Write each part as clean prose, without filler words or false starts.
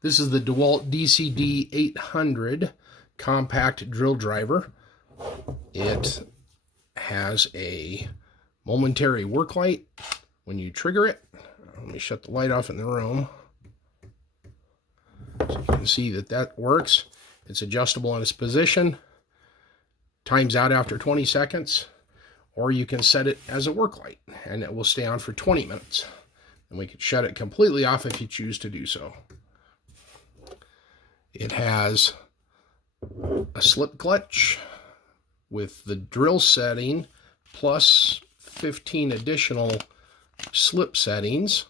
This is the DEWALT DCD800 compact drill driver. It has a momentary work light when you trigger it. Let me shut the light off in the room. So you can see that that works. It's adjustable in its position. Times out after 20 seconds. Or you can set it as a work light and it will stay on for 20 minutes. And we can shut it completely off if you choose to do so. It has a slip clutch with the drill setting plus 15 additional slip settings.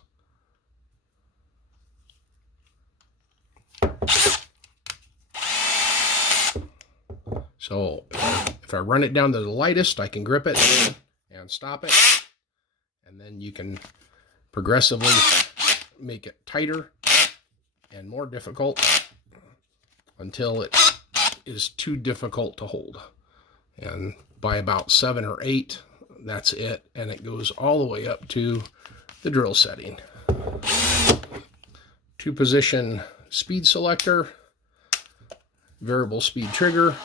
So if I run it down to the lightest, I can grip it and stop it. And then you can progressively make it tighter and more difficult until it is too difficult to hold. And by about 7 or 8, that's it. And it goes all the way up to the drill setting. 2-position speed selector, variable speed trigger,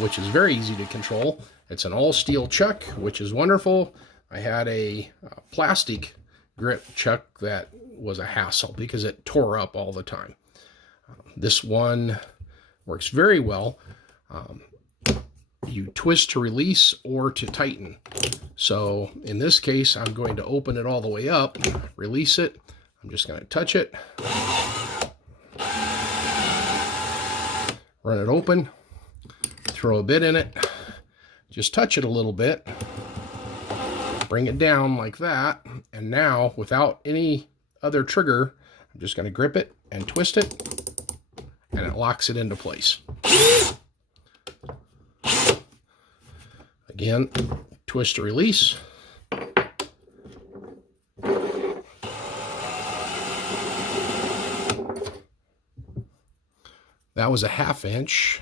which is very easy to control. It's an all-steel chuck, which is wonderful. I had a plastic grip chuck that was a hassle because it tore up all the time. This one works very well. You twist to release or to tighten. So in this case, I'm going to open it all the way up, release it. I'm just going to touch it, run it open, throw a bit in it, just touch it a little bit, bring it down like that, and now without any other trigger, I'm just going to grip it and twist it, and it locks it into place. Again, twist to release. That was a 1/2 inch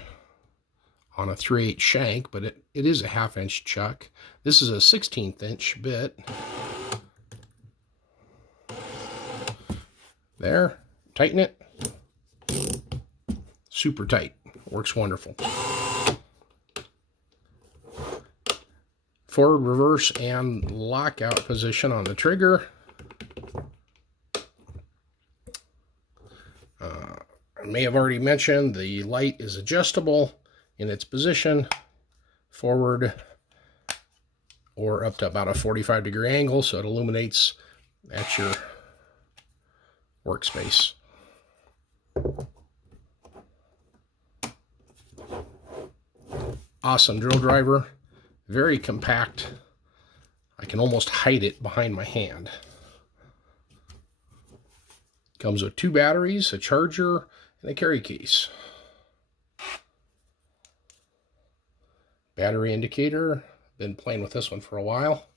on a 3/8 shank, but it is a 1/2 inch chuck. This is a 1/16 inch bit. There, tighten it. Super tight, works wonderful. Forward, reverse, and lockout position on the trigger. I may have already mentioned the light is adjustable in its position, forward or up to about a 45-degree angle, so it illuminates at your workspace. Awesome drill driver, very compact. I can almost hide it behind my hand. Comes with 2 batteries, a charger, and a carry case. Battery indicator, been playing with this one for a while.